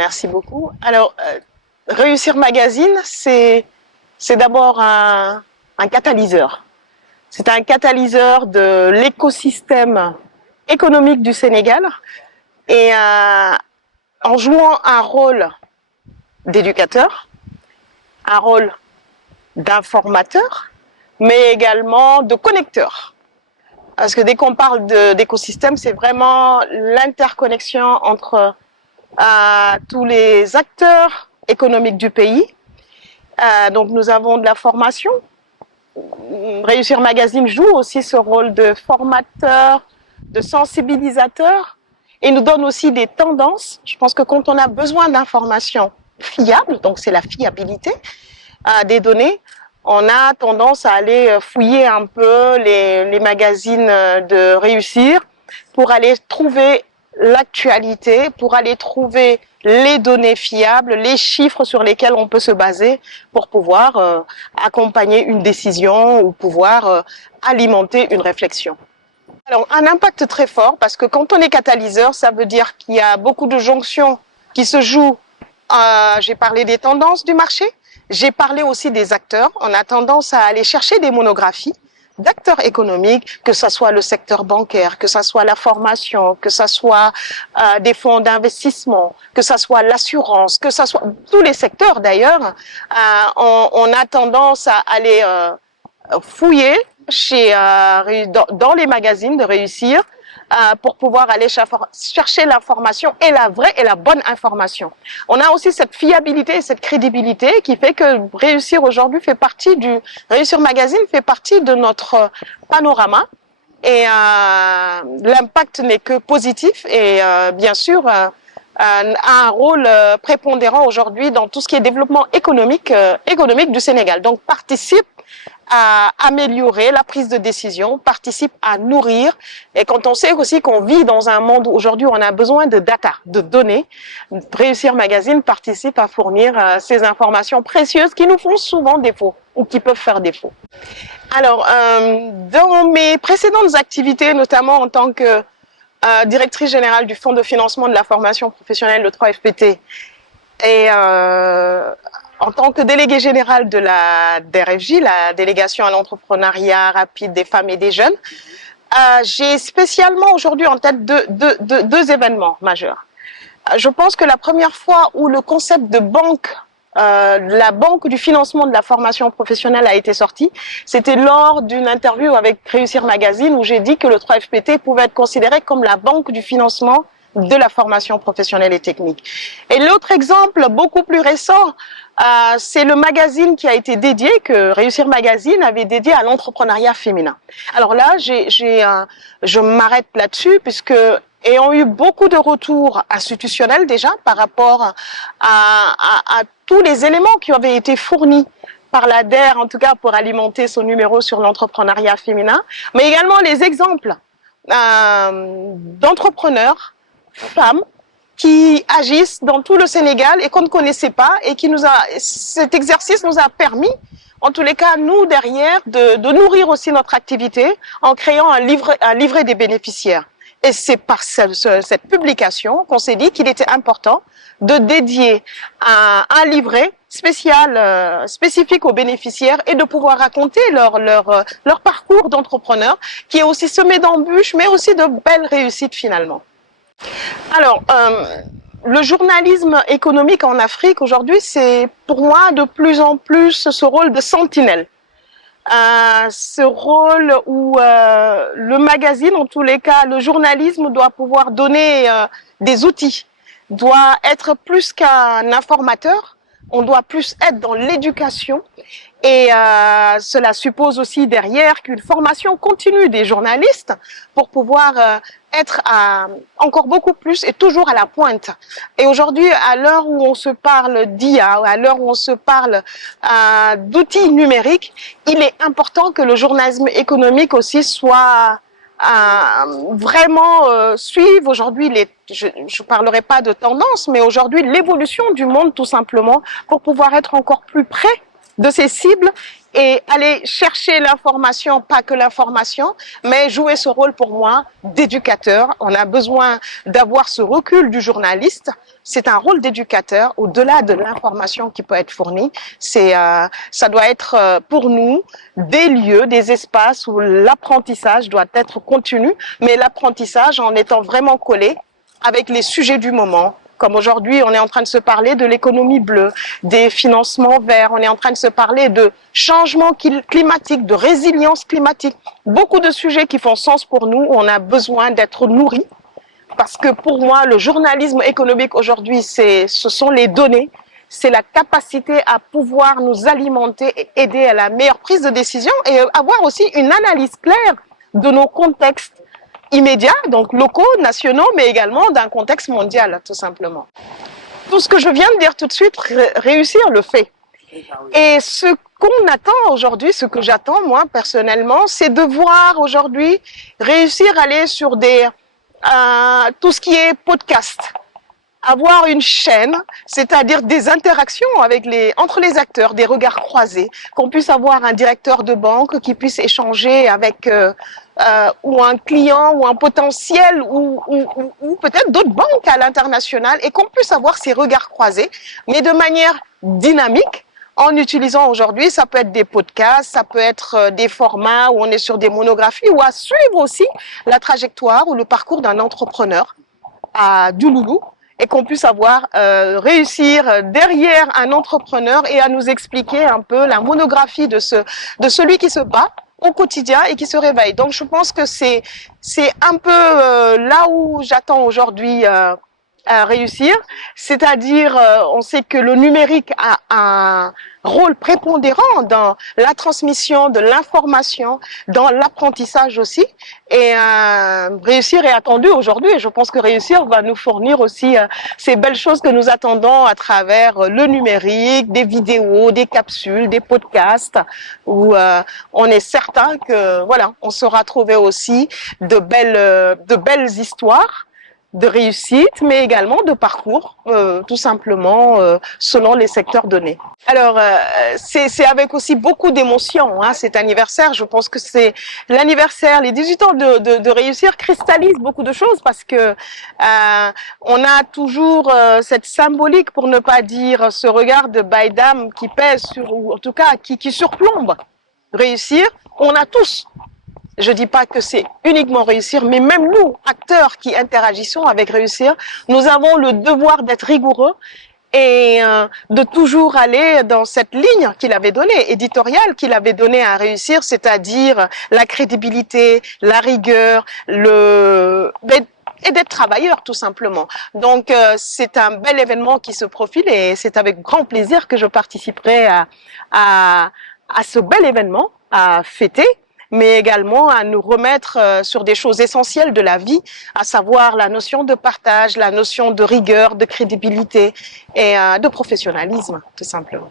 Merci beaucoup. Alors, Réussir Magazine, c'est d'abord un catalyseur. C'est un catalyseur de l'écosystème économique du Sénégal et en jouant un rôle d'éducateur, un rôle d'informateur, mais également de connecteur. Parce que dès qu'on parle d'écosystème, c'est vraiment l'interconnexion entre tous les acteurs économiques du pays. Donc nous avons de la formation. Réussir Magazine joue aussi ce rôle de formateur, de sensibilisateur et nous donne aussi des tendances. Je pense que quand on a besoin d'informations fiables, donc c'est la fiabilité des données, on a tendance à aller fouiller un peu les magazines de Réussir pour aller trouver l'actualité, pour aller trouver les données fiables, les chiffres sur lesquels on peut se baser pour pouvoir accompagner une décision ou pouvoir alimenter une réflexion. Alors, un impact très fort parce que quand on est catalyseur, ça veut dire qu'il y a beaucoup de jonctions qui se jouent. J'ai parlé des tendances du marché, j'ai parlé aussi des acteurs. On a tendance à aller chercher des monographies d'acteurs économiques, que ce soit le secteur bancaire, que ce soit la formation, que ce soit des fonds d'investissement, que ce soit l'assurance, que ce soit tous les secteurs d'ailleurs, on a tendance à aller fouiller dans les magazines de Réussir pour pouvoir aller chercher l'information et la vraie et la bonne information. On a aussi cette fiabilité et cette crédibilité qui fait que Réussir aujourd'hui Réussir Magazine fait partie de notre panorama et l'impact n'est que positif et bien sûr a un rôle prépondérant aujourd'hui dans tout ce qui est développement économique du Sénégal. Donc participe à améliorer la prise de décision, participe à nourrir. Et quand on sait aussi qu'on vit dans un monde où aujourd'hui on a besoin de data, de données, Réussir Magazine participe à fournir ces informations précieuses qui nous font souvent défaut ou qui peuvent faire défaut. Alors, dans mes précédentes activités, notamment en tant que directrice générale du Fonds de financement de la formation professionnelle, le 3FPT, et en tant que déléguée générale de la DRFJ, la délégation à l'entrepreneuriat rapide des femmes et des jeunes, j'ai spécialement aujourd'hui en tête deux événements majeurs. Je pense que la première fois où le concept de banque, la banque du financement de la formation professionnelle a été sorti, c'était lors d'une interview avec Réussir Magazine où j'ai dit que le 3FPT pouvait être considéré comme la banque du financement de la formation professionnelle et technique. Et l'autre exemple, beaucoup plus récent, c'est le magazine qui a été dédié, que Réussir Magazine avait dédié à l'entrepreneuriat féminin. Alors là, je m'arrête là-dessus puisque ayant eu beaucoup de retours institutionnels déjà par rapport à tous les éléments qui avaient été fournis par la DER, en tout cas pour alimenter son numéro sur l'entrepreneuriat féminin, mais également les exemples d'entrepreneurs femmes qui agissent dans tout le Sénégal et qu'on ne connaissait pas et cet exercice nous a permis, en tous les cas, nous, derrière, de nourrir aussi notre activité en créant un livret des bénéficiaires. Et c'est par cette publication qu'on s'est dit qu'il était important de dédier un livret spécifique aux bénéficiaires et de pouvoir raconter leur parcours d'entrepreneur qui est aussi semé d'embûches mais aussi de belles réussites finalement. Alors, le journalisme économique en Afrique aujourd'hui, c'est pour moi de plus en plus ce rôle de sentinelle. Ce rôle où le magazine, en tous les cas, le journalisme doit pouvoir donner des outils, doit être plus qu'un informateur, on doit plus être dans l'éducation et cela suppose aussi derrière qu'une formation continue des journalistes pour pouvoir être encore beaucoup plus et toujours à la pointe. Et aujourd'hui, à l'heure où on se parle d'IA, à l'heure où on se parle d'outils numériques, il est important que le journalisme économique aussi soit vraiment suive aujourd'hui je parlerai pas de tendance, mais aujourd'hui l'évolution du monde tout simplement pour pouvoir être encore plus près de ces cibles et aller chercher l'information, pas que l'information, mais jouer ce rôle pour moi d'éducateur. On a besoin d'avoir ce recul du journaliste. C'est un rôle d'éducateur au-delà de l'information qui peut être fournie. Ça doit être pour nous des lieux, des espaces où l'apprentissage doit être continu, mais l'apprentissage en étant vraiment collé avec les sujets du moment. Comme aujourd'hui, on est en train de se parler de l'économie bleue, des financements verts, on est en train de se parler de changement climatique, de résilience climatique. Beaucoup de sujets qui font sens pour nous, on a besoin d'être nourris. Parce que pour moi, le journalisme économique aujourd'hui, ce sont les données, c'est la capacité à pouvoir nous alimenter et aider à la meilleure prise de décision et avoir aussi une analyse claire de nos contextes immédiats, donc locaux, nationaux, mais également d'un contexte mondial, tout simplement. Tout ce que je viens de dire tout de suite, réussir le fait. Et ce qu'on attend aujourd'hui, ce que j'attends moi personnellement, c'est de voir aujourd'hui réussir à aller sur tout ce qui est podcast. Avoir une chaîne, c'est-à-dire des interactions entre les acteurs, des regards croisés, qu'on puisse avoir un directeur de banque qui puisse échanger avec ou un client ou un potentiel ou peut-être d'autres banques à l'international et qu'on puisse avoir ces regards croisés, mais de manière dynamique en utilisant aujourd'hui, ça peut être des podcasts, ça peut être des formats où on est sur des monographies ou à suivre aussi la trajectoire ou le parcours d'un entrepreneur à Douloulou et qu'on puisse réussir derrière un entrepreneur et à nous expliquer un peu la monographie de celui qui se bat au quotidien et qui se réveille. Donc je pense que c'est un peu là où j'attends aujourd'hui à réussir, c'est-à-dire on sait que le numérique a un rôle prépondérant dans la transmission de l'information, dans l'apprentissage aussi, et réussir est attendu aujourd'hui et je pense que réussir va nous fournir aussi ces belles choses que nous attendons à travers le numérique, des vidéos, des capsules, des podcasts où on est certain que voilà, on saura trouver aussi de belles histoires de réussite, mais également de parcours, tout simplement, selon les secteurs donnés. Alors, c'est avec aussi beaucoup d'émotion, hein, cet anniversaire. Je pense que c'est l'anniversaire, les 18 ans de réussir cristallise beaucoup de choses parce que on a toujours cette symbolique, pour ne pas dire ce regard de Baïdam qui pèse sur, ou en tout cas qui surplombe réussir. On a tous. Je dis pas que c'est uniquement réussir, mais même nous, acteurs qui interagissons avec réussir, nous avons le devoir d'être rigoureux et de toujours aller dans cette ligne qu'il avait donnée, éditoriale qu'il avait donnée à réussir, c'est-à-dire la crédibilité, la rigueur, et d'être travailleur tout simplement. Donc c'est un bel événement qui se profile et c'est avec grand plaisir que je participerai à ce bel événement, à fêter, mais également à nous remettre sur des choses essentielles de la vie, à savoir la notion de partage, la notion de rigueur, de crédibilité et de professionnalisme, tout simplement.